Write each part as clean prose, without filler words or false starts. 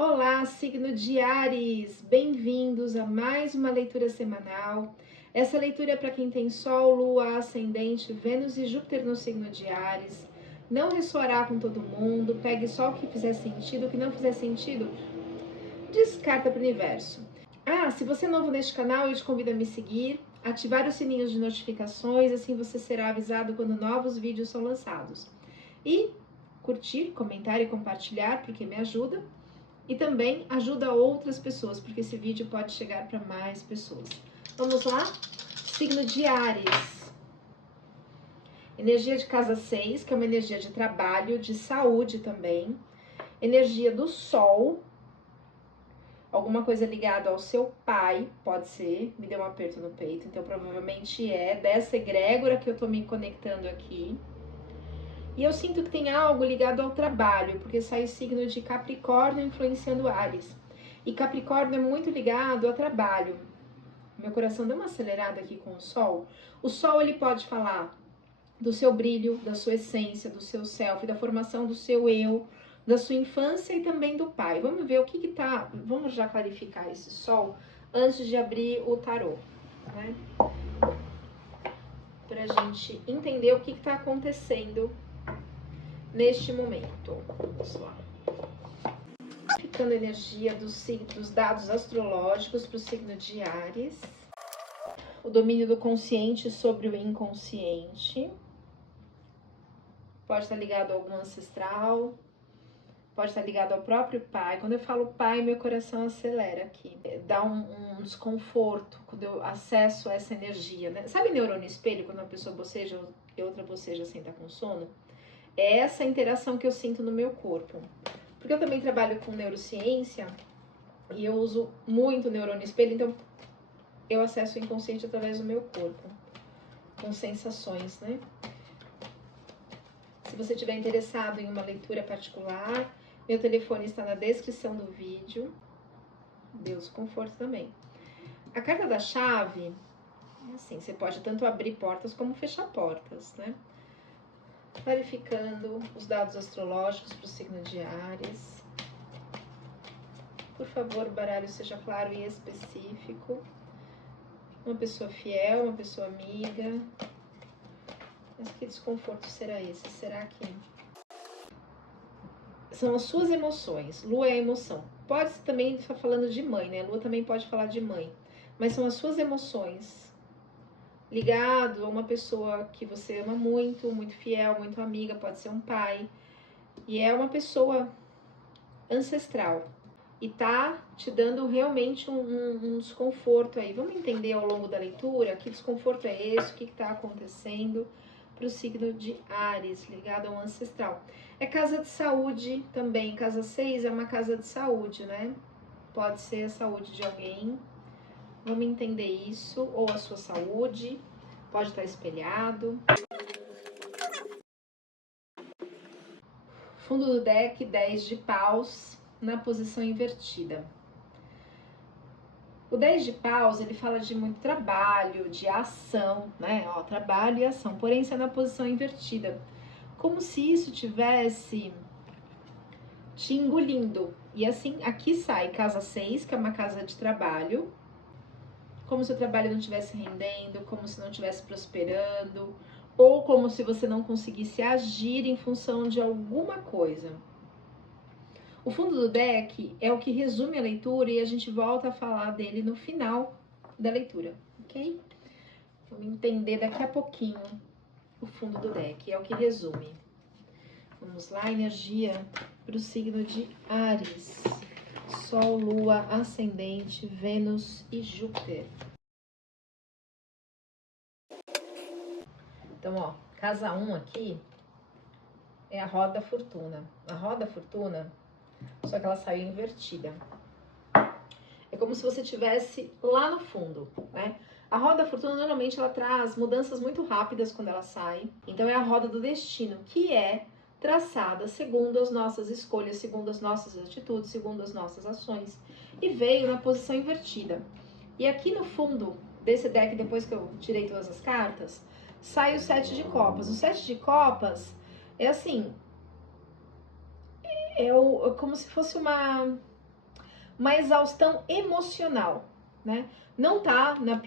Olá, signo de Áries! Bem-vindos a mais uma leitura semanal. Essa leitura é para quem tem Sol, Lua, Ascendente, Vênus e Júpiter no signo de Áries. Não ressoará com todo mundo, pegue só o que fizer sentido, o que não fizer sentido, descarta para o universo. Se você é novo neste canal, eu te convido a me seguir, ativar os sininhos de notificações, assim você será avisado quando novos vídeos são lançados. E curtir, comentar e compartilhar, porque me ajuda. E também ajuda outras pessoas, porque esse vídeo pode chegar para mais pessoas. Vamos lá? Signo de Áries. Energia de casa 6, que é uma energia de trabalho, de saúde também. Energia do Sol. Alguma coisa ligada ao seu pai, pode ser. Me deu um aperto no peito, então provavelmente é dessa egrégora que eu tô me conectando aqui. E eu sinto que tem algo ligado ao trabalho, porque sai o signo de Capricórnio influenciando Áries. E Capricórnio é muito ligado ao trabalho. Meu coração deu uma acelerada aqui com o Sol. O Sol, ele pode falar do seu brilho, da sua essência, do seu self, da formação do seu eu, da sua infância e também do pai. Vamos ver o que tá... Vamos já clarificar esse Sol antes de abrir o tarô, né? Pra gente entender o que tá acontecendo neste momento. Vamos lá. Ficando a energia dos dados astrológicos para o signo de Áries. O domínio do consciente sobre o inconsciente. Pode estar ligado a algum ancestral. Pode estar ligado ao próprio pai. Quando eu falo pai, meu coração acelera aqui. Dá um desconforto quando eu acesso essa energia, né? Sabe neurônio espelho, quando uma pessoa boceja e outra boceja sem estar com sono? É essa interação que eu sinto no meu corpo. Porque eu também trabalho com neurociência e eu uso muito neurônio espelho, então eu acesso o inconsciente através do meu corpo, com sensações, né? Se você estiver interessado em uma leitura particular, meu telefone está na descrição do vídeo. Deus conforto também. A carta da chave, assim, você pode tanto abrir portas como fechar portas, né? Clarificando os dados astrológicos para o signo de Áries. Por favor, o baralho seja claro e específico. Uma pessoa fiel, uma pessoa amiga. Mas que desconforto será esse? Será que são as suas emoções? Lua é a emoção. Pode também estar falando de mãe, né? Lua também pode falar de mãe. Mas são as suas emoções ligado a uma pessoa que você ama muito, muito fiel, muito amiga, pode ser um pai. E é uma pessoa ancestral. E tá te dando realmente um desconforto aí. Vamos entender ao longo da leitura que desconforto é esse, o que está acontecendo para o signo de Áries, ligado ao ancestral. É casa de saúde também, casa 6 é uma casa de saúde, né? Pode ser a saúde de alguém. Vamos entender isso, ou a sua saúde, pode estar espelhado. Fundo do deck, 10 de paus, na posição invertida. O 10 de paus, ele fala de muito trabalho, de ação, né? Ó, trabalho e ação, porém isso é na posição invertida. Como se isso tivesse te engolindo. E assim, aqui sai casa 6, que é uma casa de trabalho, como se o trabalho não estivesse rendendo, como se não estivesse prosperando, ou como se você não conseguisse agir em função de alguma coisa. O fundo do deck é o que resume a leitura e a gente volta a falar dele no final da leitura, ok? Vamos entender daqui a pouquinho o fundo do deck, é o que resume. Vamos lá, energia para o signo de Áries. Sol, Lua, Ascendente, Vênus e Júpiter. Então, ó, casa 1 aqui é a roda da fortuna. A roda da fortuna, só que ela saiu invertida. É como se você estivesse lá no fundo, né? A roda da fortuna, normalmente, ela traz mudanças muito rápidas quando ela sai. Então, é a roda do destino, que é traçada segundo as nossas escolhas, segundo as nossas atitudes, segundo as nossas ações. E veio na posição invertida. E aqui no fundo desse deck, depois que eu tirei todas as cartas, sai o 7 de copas. O 7 de copas é assim, como se fosse uma uma exaustão emocional, né? Não tá no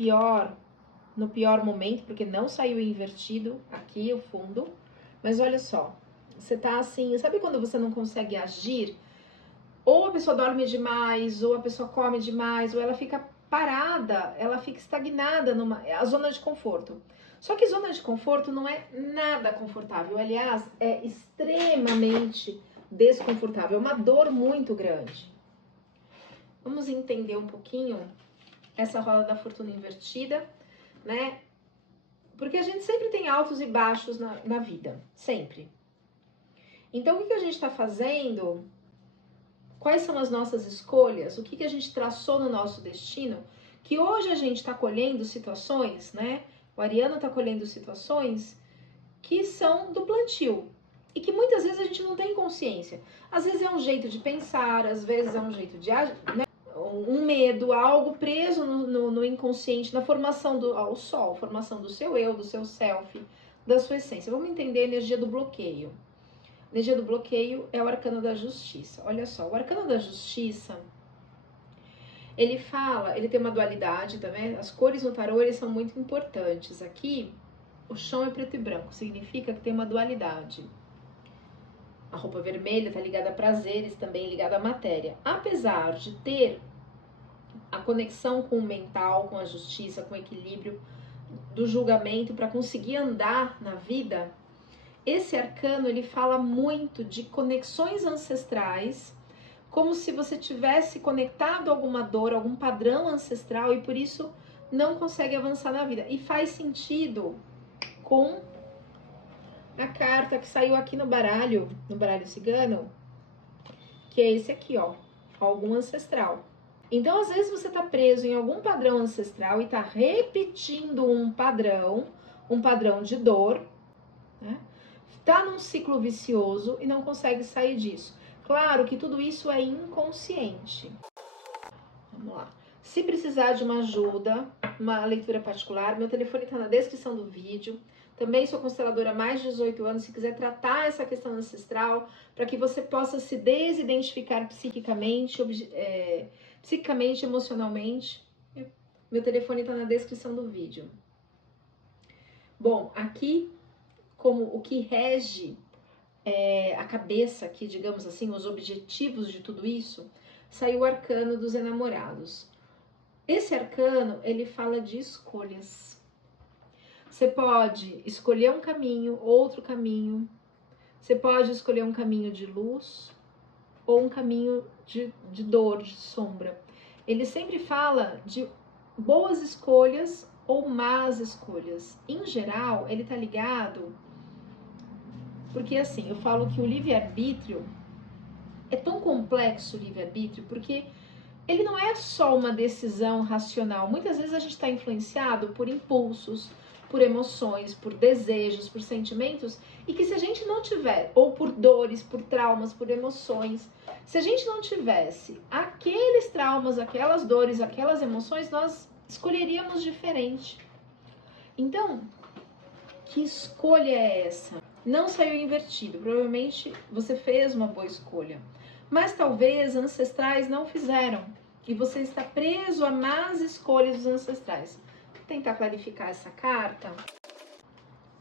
pior momento, porque não saiu invertido aqui o fundo, mas olha só, você tá assim, sabe quando você não consegue agir? Ou a pessoa dorme demais, ou a pessoa come demais, ou ela fica parada, ela fica estagnada a zona de conforto. Só que zona de conforto não é nada confortável, aliás, é extremamente desconfortável, é uma dor muito grande. Vamos entender um pouquinho essa roda da fortuna invertida, né? Porque a gente sempre tem altos e baixos na vida, sempre. Então, o que a gente está fazendo? Quais são as nossas escolhas? O que a gente traçou no nosso destino? Que hoje a gente está colhendo situações, né? O ariano está colhendo situações que são do plantio. E que muitas vezes a gente não tem consciência. Às vezes é um jeito de pensar, às vezes é um jeito de agir, né? Um medo, algo preso no inconsciente, na formação ao sol, formação do seu eu, do seu self, da sua essência. Vamos entender a energia do bloqueio. A energia do bloqueio é o arcano da justiça. Olha só, o arcano da justiça, ele tem uma dualidade, tá vendo? As cores no tarô, eles são muito importantes. Aqui, o chão é preto e branco, significa que tem uma dualidade. A roupa vermelha está ligada a prazeres, também ligada à matéria. Apesar de ter a conexão com o mental, com a justiça, com o equilíbrio do julgamento para conseguir andar na vida, esse arcano ele fala muito de conexões ancestrais, como se você tivesse conectado a alguma dor, algum padrão ancestral e por isso não consegue avançar na vida. E faz sentido com a carta que saiu aqui no baralho cigano, que é esse aqui, ó, algum ancestral. Então, às vezes você está preso em algum padrão ancestral e está repetindo um padrão de dor, né? Está num ciclo vicioso e não consegue sair disso. Claro que tudo isso é inconsciente. Vamos lá. Se precisar de uma ajuda, uma leitura particular, meu telefone está na descrição do vídeo. Também sou consteladora há mais de 18 anos. Se quiser tratar essa questão ancestral, para que você possa se desidentificar psiquicamente, emocionalmente, meu telefone está na descrição do vídeo. Bom, aqui, como o que rege a cabeça aqui, digamos assim, os objetivos de tudo isso, saiu o arcano dos enamorados. Esse arcano, ele fala de escolhas. Você pode escolher um caminho, outro caminho. Você pode escolher um caminho de luz ou um caminho de dor, de sombra. Ele sempre fala de boas escolhas ou más escolhas. Em geral, ele tá ligado... Porque assim, eu falo que o livre-arbítrio é tão complexo, o livre-arbítrio, porque ele não é só uma decisão racional. Muitas vezes a gente está influenciado por impulsos, por emoções, por desejos, por sentimentos, e que se a gente não tiver, ou por dores, por traumas, por emoções, se a gente não tivesse aqueles traumas, aquelas dores, aquelas emoções, nós escolheríamos diferente. Então, que escolha é essa? Não saiu invertido, provavelmente você fez uma boa escolha, mas talvez ancestrais não fizeram e você está preso a más escolhas dos ancestrais. Vou tentar clarificar essa carta,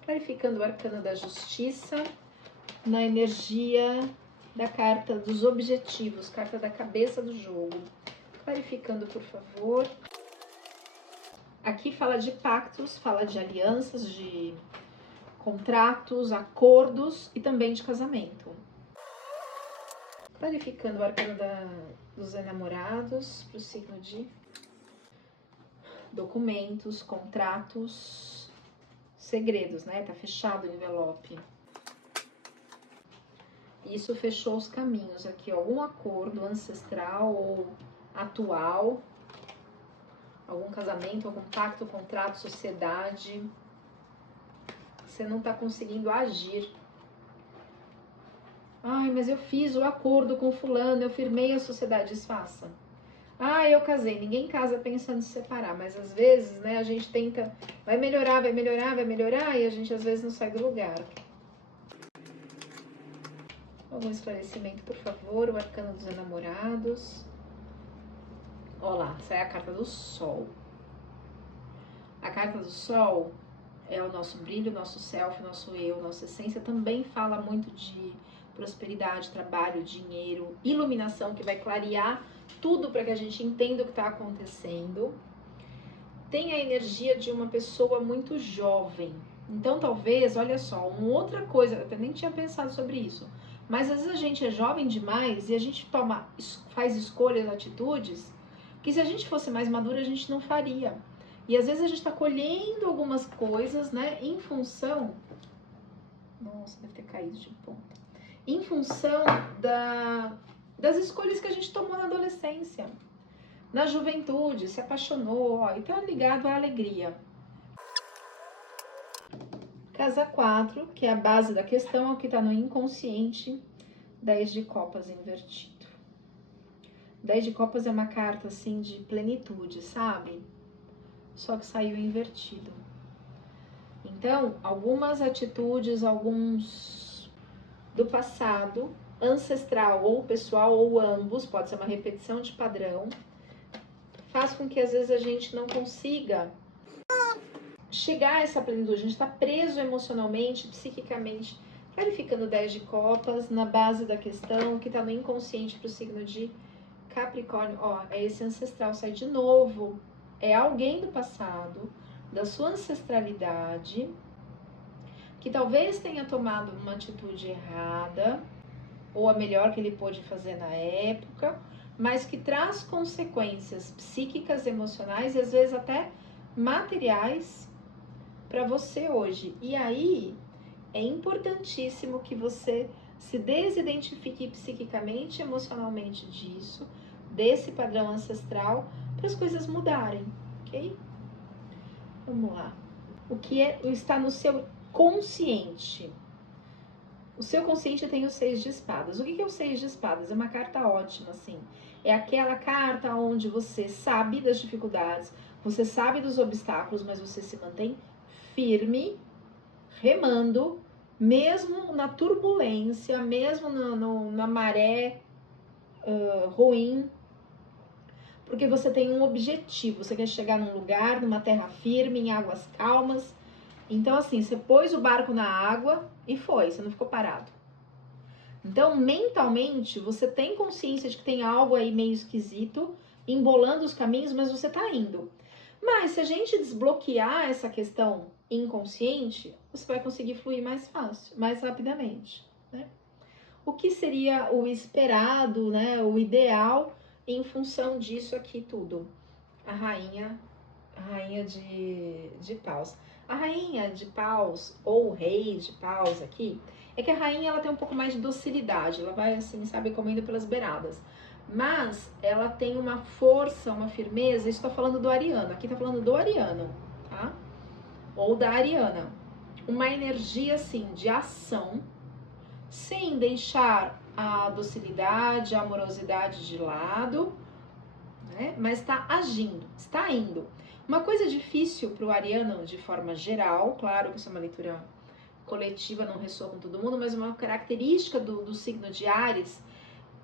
clarificando o arcano da justiça na energia da carta dos objetivos, carta da cabeça do jogo. Clarificando, por favor. Aqui fala de pactos, fala de alianças, de contratos, acordos e também de casamento. Clarificando o arcano dos enamorados para o signo de documentos, contratos, segredos, né? Tá fechado o envelope. Isso fechou os caminhos aqui, algum acordo ancestral ou atual, algum casamento, algum pacto, contrato, sociedade. Você não tá conseguindo agir. Ai, mas eu fiz o acordo com fulano, eu firmei a sociedade, desfaça. Ah, eu casei. Ninguém casa pensando em se separar, mas às vezes, né, a gente tenta, vai melhorar, vai melhorar, vai melhorar, e a gente às vezes não sai do lugar. Algum esclarecimento, por favor, o arcano dos enamorados. Olha lá, sai a carta do Sol. A carta do Sol é o nosso brilho, nosso self, nosso eu, nossa essência. Também fala muito de prosperidade, trabalho, dinheiro, iluminação, que vai clarear tudo para que a gente entenda o que está acontecendo. Tem a energia de uma pessoa muito jovem. Então, talvez, olha só, uma outra coisa, eu até nem tinha pensado sobre isso, mas às vezes a gente é jovem demais e a gente faz escolhas, atitudes, que se a gente fosse mais madura, a gente não faria. E às vezes a gente está colhendo algumas coisas, né, em função... Nossa, deve ter caído de ponta. Em função das escolhas que a gente tomou na adolescência. Na juventude, se apaixonou, ó, então é ligado à alegria. Casa 4, que é a base da questão, é o que está no inconsciente, 10 de copas invertido. 10 de copas é uma carta assim de plenitude, sabe? Só que saiu invertido. Então, algumas atitudes, alguns do passado, ancestral ou pessoal, ou ambos, pode ser uma repetição de padrão, faz com que às vezes a gente não consiga chegar a essa plenitude. A gente está preso emocionalmente, psiquicamente. Clarificando 10 de copas na base da questão, que está no inconsciente para o signo de Capricórnio. Ó, é esse ancestral, sai de novo. É alguém do passado, da sua ancestralidade, que talvez tenha tomado uma atitude errada, ou a melhor que ele pôde fazer na época, mas que traz consequências psíquicas, emocionais e às vezes até materiais para você hoje. E aí é importantíssimo que você se desidentifique psiquicamente, emocionalmente disso, desse padrão ancestral, para as coisas mudarem, ok? Vamos lá. O que está no seu consciente? O seu consciente tem o 6 de espadas. O que é o 6 de espadas? É uma carta ótima, assim. É aquela carta onde você sabe das dificuldades, você sabe dos obstáculos, mas você se mantém firme, remando, mesmo na turbulência, mesmo na maré ruim, porque você tem um objetivo, você quer chegar num lugar, numa terra firme, em águas calmas. Então, assim, você pôs o barco na água e foi, você não ficou parado. Então, mentalmente, você tem consciência de que tem algo aí meio esquisito, embolando os caminhos, mas você tá indo. Mas se a gente desbloquear essa questão inconsciente, você vai conseguir fluir mais fácil, mais rapidamente, né? O que seria o esperado, né, o ideal em função disso aqui tudo? A rainha de paus. A rainha de paus, ou o rei de paus aqui, é que a rainha ela tem um pouco mais de docilidade, ela vai assim, sabe, comendo pelas beiradas. Mas ela tem uma força, uma firmeza, isso tá falando do ariano, aqui tá falando do ariano, tá? Ou da ariana. Uma energia, assim, de ação, sem deixar a docilidade, a amorosidade de lado, né? Mas está agindo, está indo. Uma coisa difícil para o ariano, de forma geral, claro que isso é uma leitura coletiva, não ressoa com todo mundo, mas uma característica do signo de Áries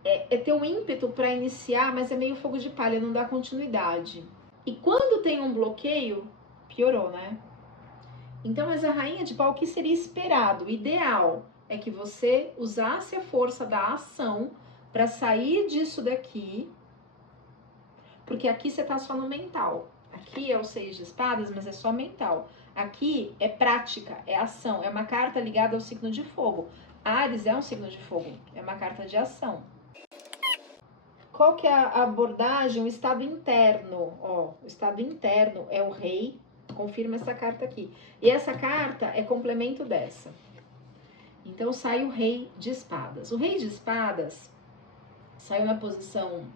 é ter um ímpeto para iniciar, mas é meio fogo de palha, não dá continuidade. E quando tem um bloqueio, piorou, né? Então, mas a rainha de pau, o que seria esperado? O ideal é que você usasse a força da ação para sair disso daqui, porque aqui você tá só no mental. Aqui é o 6 de espadas, mas é só mental. Aqui é prática, é ação, é uma carta ligada ao signo de fogo. Áries é um signo de fogo, é uma carta de ação. Qual que é a abordagem? O estado interno, ó, o estado interno é o rei, confirma essa carta aqui. E essa carta é complemento dessa. Então sai o rei de espadas. O rei de espadas saiu na posição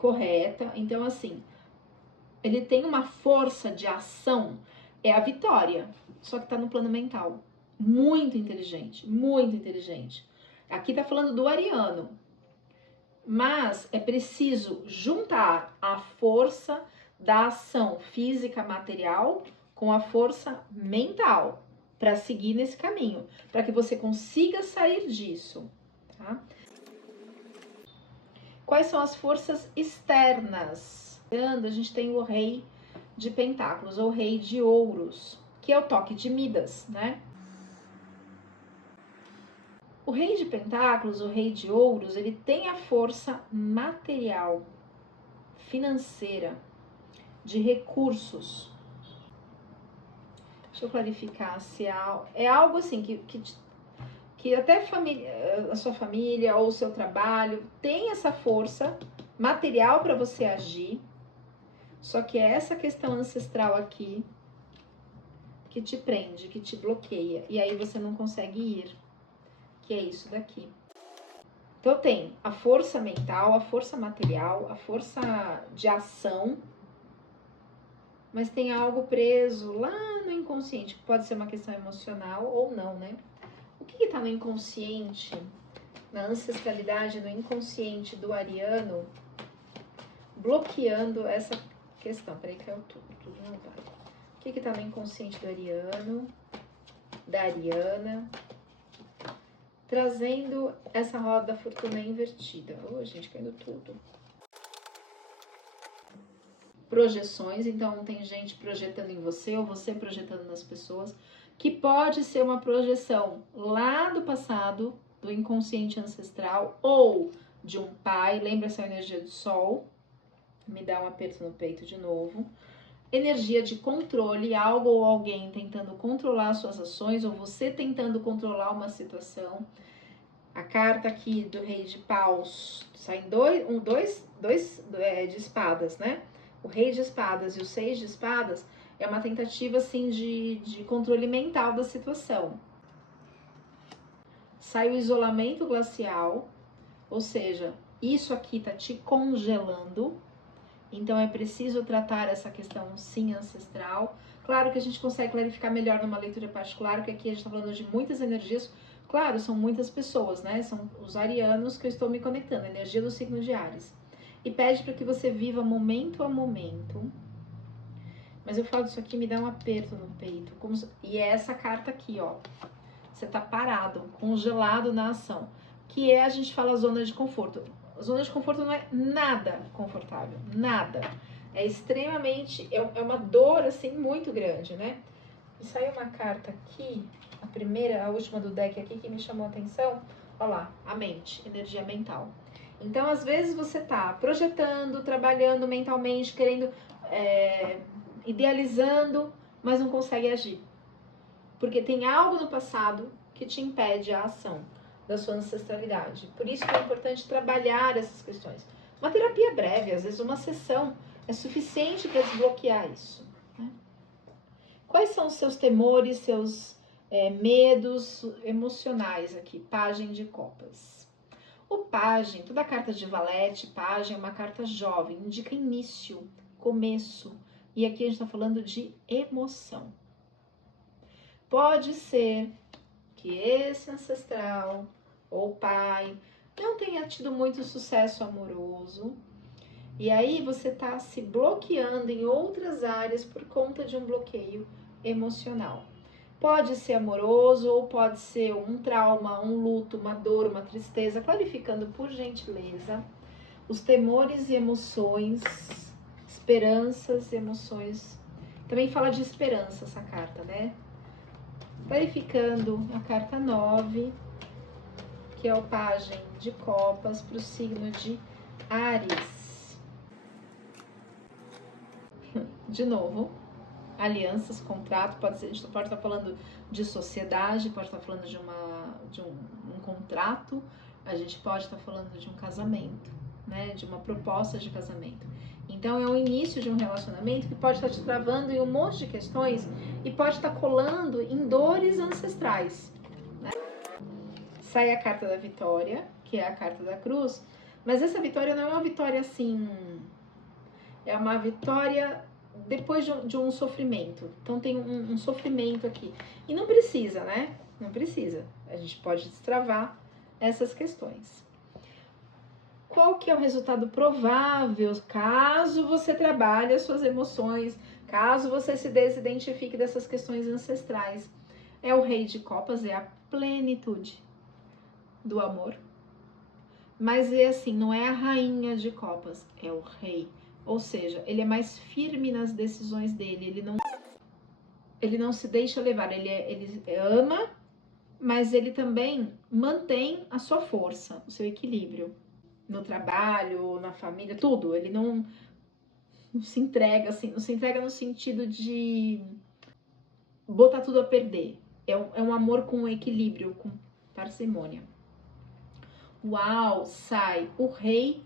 correta, então assim, ele tem uma força de ação, é a vitória, só que tá no plano mental. Muito inteligente, muito inteligente. Aqui tá falando do ariano, mas é preciso juntar a força da ação física material com a força mental para seguir nesse caminho, para que você consiga sair disso, tá? Quais são as forças externas? A gente tem o rei de pentáculos, ou rei de ouros, que é o toque de Midas, né? O rei de pentáculos, o rei de ouros, ele tem a força material, financeira, de recursos. Deixa eu clarificar se é algo assim que até a sua família ou o seu trabalho tem essa força material para você agir, só que é essa questão ancestral aqui que te prende, que te bloqueia, e aí você não consegue ir, que é isso daqui. Então tem a força mental, a força material, a força de ação, mas tem algo preso lá no inconsciente, que pode ser uma questão emocional ou não, né? O que está no inconsciente, na ancestralidade, no inconsciente do ariano, bloqueando essa questão? Peraí que é tudo não vai. O que está no inconsciente do ariano, da ariana, trazendo essa roda da fortuna invertida? Oh, gente, caindo tudo. Projeções, então tem gente projetando em você ou você projetando nas pessoas, que pode ser uma projeção lá do passado, do inconsciente ancestral, ou de um pai. Lembra essa energia do sol? Me dá um aperto no peito de novo. Energia de controle, algo ou alguém tentando controlar suas ações, ou você tentando controlar uma situação. A carta aqui do rei de paus, saem dois de espadas, né? O rei de espadas e o 6 de espadas é uma tentativa, assim, de controle mental da situação. Sai o isolamento glacial, ou seja, isso aqui tá te congelando, então é preciso tratar essa questão, sim, ancestral. Claro que a gente consegue clarificar melhor numa leitura particular, porque aqui a gente tá falando de muitas energias. Claro, são muitas pessoas, né? São os arianos que eu estou me conectando, a energia do signo de Áries. E pede para que você viva momento a momento. Mas eu falo disso aqui, me dá um aperto no peito. E é essa carta aqui, ó. Você tá parado, congelado na ação. Que é, a gente fala, zona de conforto. A zona de conforto não é nada confortável, nada. É extremamente, é uma dor, assim, muito grande, né? E saiu uma carta aqui, a primeira, a última do deck aqui, que me chamou a atenção. Olha lá, a mente, energia mental. Então, às vezes você tá projetando, trabalhando mentalmente, querendo, idealizando, mas não consegue agir. Porque tem algo no passado que te impede a ação da sua ancestralidade. Por isso que é importante trabalhar essas questões. Uma terapia breve, às vezes uma sessão, é suficiente para desbloquear isso. Né? Quais são os seus temores, seus medos emocionais aqui? Pajem de copas. O pajem, toda carta de valete, pajem é uma carta jovem, indica início, começo. E aqui a gente está falando de emoção. Pode ser que esse ancestral ou pai não tenha tido muito sucesso amoroso. E aí você está se bloqueando em outras áreas por conta de um bloqueio emocional. Pode ser amoroso ou pode ser um trauma, um luto, uma dor, uma tristeza. Clarificando, por gentileza, os temores e emoções, esperanças e emoções. Também fala de esperança essa carta, né? Clarificando a carta 9, que é o pajem de copas para o signo de Áries. De novo, alianças, contrato, a gente pode estar falando de sociedade, pode estar falando de um contrato, a gente pode estar falando de um casamento, né, de uma proposta de casamento. Então é o início de um relacionamento que pode estar te travando em um monte de questões e pode estar colando em dores ancestrais. Né? Sai a carta da vitória, que é a carta da cruz, mas essa vitória não é uma vitória assim, é uma vitória depois de um sofrimento. Então tem um sofrimento aqui. E não precisa, né? Não precisa. A gente pode destravar essas questões. Qual que é o resultado provável caso você trabalhe as suas emoções, caso você se desidentifique dessas questões ancestrais? É o rei de copas, é a plenitude do amor. mas é assim, não é a rainha de copas, é o rei. Ou seja, ele é mais firme nas decisões dele, ele não se deixa levar, ele ama, mas ele também mantém a sua força, o seu equilíbrio. No trabalho, na família, tudo. Ele não se entrega, assim, não se entrega no sentido de botar tudo a perder. É um amor com equilíbrio, com parcimônia. Uau, sai o rei.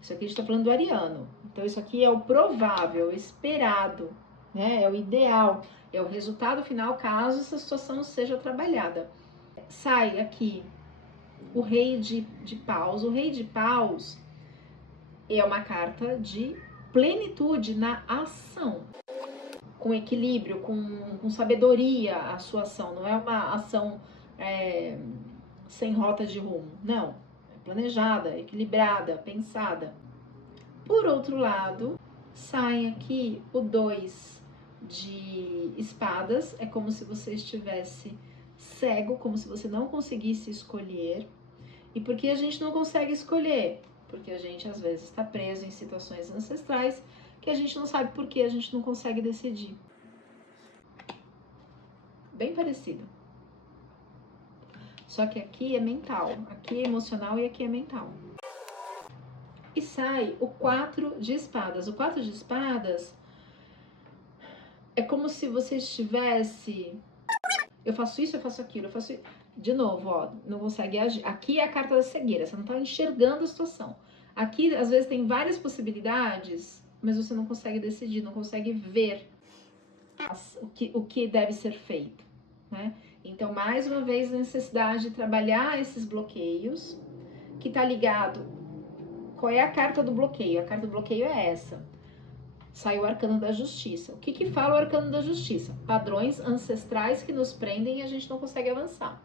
Isso aqui a gente tá falando do ariano. Então isso aqui é o provável, o esperado, né? É o ideal, é o resultado final caso essa situação seja trabalhada. Sai aqui o rei de paus. O rei de paus é uma carta de plenitude na ação. Com equilíbrio, com sabedoria a sua ação. Não é uma ação sem rota de rumo. Não. É planejada, equilibrada, pensada. Por outro lado, sai aqui o 2 de espadas. É como se você estivesse cego, como se você não conseguisse escolher. E por que a gente não consegue escolher? Porque a gente às vezes está preso em situações ancestrais que a gente não sabe por que a gente não consegue decidir. Bem parecido. Só que aqui é mental, aqui é emocional e aqui é mental. E sai o 4 de espadas. O 4 de espadas é como se você estivesse... Eu faço isso, eu faço aquilo, eu faço isso. De novo, ó, não consegue agir. Aqui é a carta da cegueira, você não está enxergando a situação. Aqui, às vezes, tem várias possibilidades, mas você não consegue decidir, não consegue ver o que deve ser feito, né? Então, mais uma vez, a necessidade de trabalhar esses bloqueios, que está ligado... Qual é a carta do bloqueio? A carta do bloqueio é essa. Sai o arcano da justiça. O que fala o arcano da justiça? Padrões ancestrais que nos prendem e a gente não consegue avançar.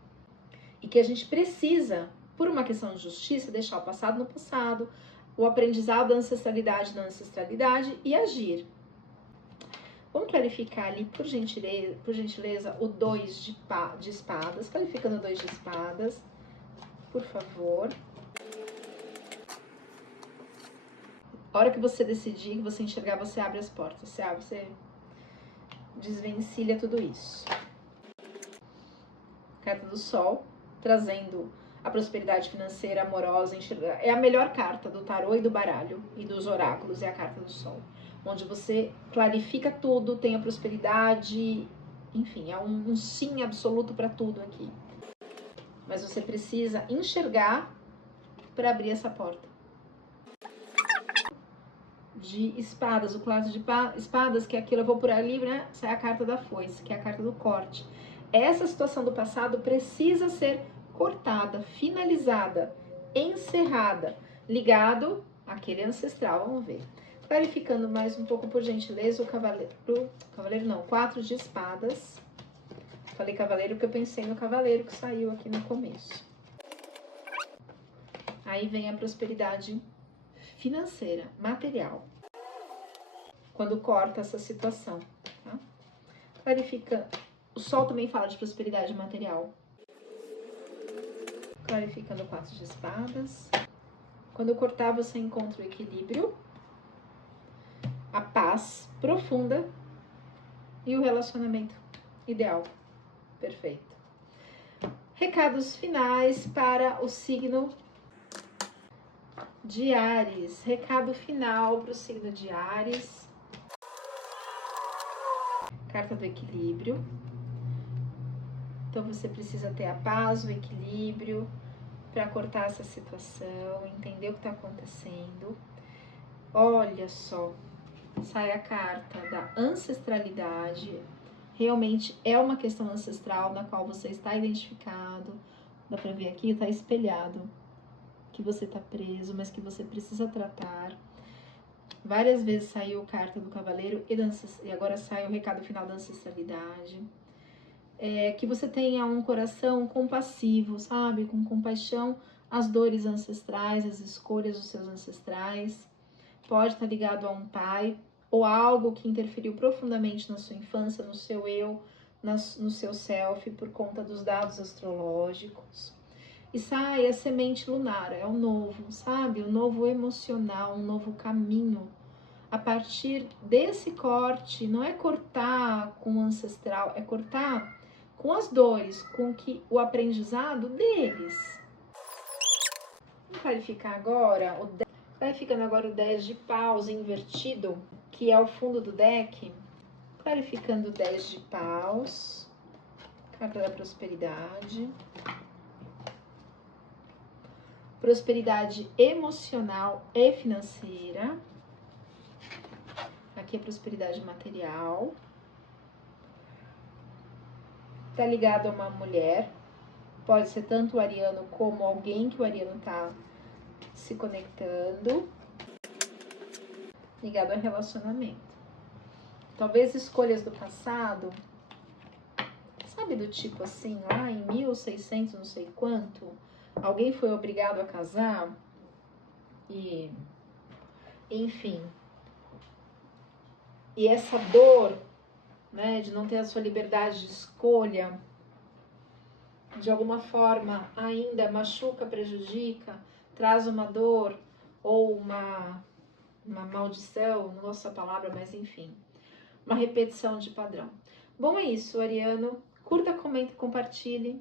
E que a gente precisa, por uma questão de justiça, deixar o passado no passado, o aprendizado da ancestralidade na ancestralidade e agir. Vamos clarificar ali, por gentileza, o 2 de espadas. Clarificando o 2 de espadas, por favor. A hora que você decidir, que você enxergar, você abre as portas. Você abre, você desvencilha tudo isso. Carta do Sol, trazendo a prosperidade financeira, amorosa, enxergar. É a melhor carta do tarô e do baralho e dos oráculos, é a carta do Sol. Onde você clarifica tudo, tem a prosperidade, enfim, é um sim absoluto para tudo aqui. Mas você precisa enxergar para abrir essa porta. De espadas, o 4 de espadas, que é aquilo, eu vou por ali, né? Sai a carta da foice, que é a carta do corte. Essa situação do passado precisa ser cortada, finalizada, encerrada, ligado àquele ancestral. Vamos ver. Clarificando mais um pouco, por gentileza, o cavaleiro não, 4 de espadas. Falei cavaleiro porque eu pensei no cavaleiro que saiu aqui no começo. Aí vem a prosperidade financeira, material. Quando corta essa situação, tá? Clarifica. O Sol também fala de prosperidade material. Clarificando o 4 de espadas. Quando cortar, você encontra o equilíbrio, a paz profunda e o relacionamento ideal. Perfeito. Recados finais para o signo de Áries. Recado final para o signo de Áries. Carta do equilíbrio. Então você precisa ter a paz, o equilíbrio para cortar essa situação, entender o que está acontecendo. Olha só, sai a carta da ancestralidade. Realmente é uma questão ancestral na qual você está identificado. Dá para ver aqui, está espelhado. Que você está preso, mas que você precisa tratar. Várias vezes saiu a carta do cavaleiro e agora sai o recado final da ancestralidade. Que você tenha um coração compassivo, sabe? Com compaixão às dores ancestrais, às escolhas dos seus ancestrais. Pode estar ligado a um pai ou algo que interferiu profundamente na sua infância, no seu eu, no seu self, por conta dos dados astrológicos. e sai a semente lunar, é o novo, sabe? O novo emocional, um novo caminho. A partir desse corte, não é cortar com o ancestral, é cortar com as dores, com que o aprendizado deles. Vai ficar agora vai ficando agora o 10 de paus invertido, que é o fundo do deck. Clarificando o 10 de paus, carta da prosperidade. Prosperidade emocional e financeira. Aqui é prosperidade material. Tá ligado a uma mulher. Pode ser tanto o ariano como alguém que o ariano tá se conectando. Ligado a relacionamento. Talvez escolhas do passado. Sabe, do tipo assim, lá em 1600 não sei quanto, alguém foi obrigado a casar e, enfim, e essa dor, né, de não ter a sua liberdade de escolha, de alguma forma ainda machuca, prejudica, traz uma dor ou uma maldição, não gosto dessa palavra, mas enfim, uma repetição de padrão. Bom, é isso, ariano. Curta, comente, compartilhe.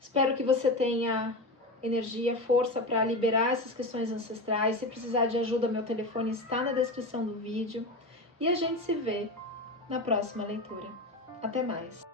Espero que você tenha energia, força para liberar essas questões ancestrais. Se precisar de ajuda, meu telefone está na descrição do vídeo. E a gente se vê na próxima leitura. Até mais!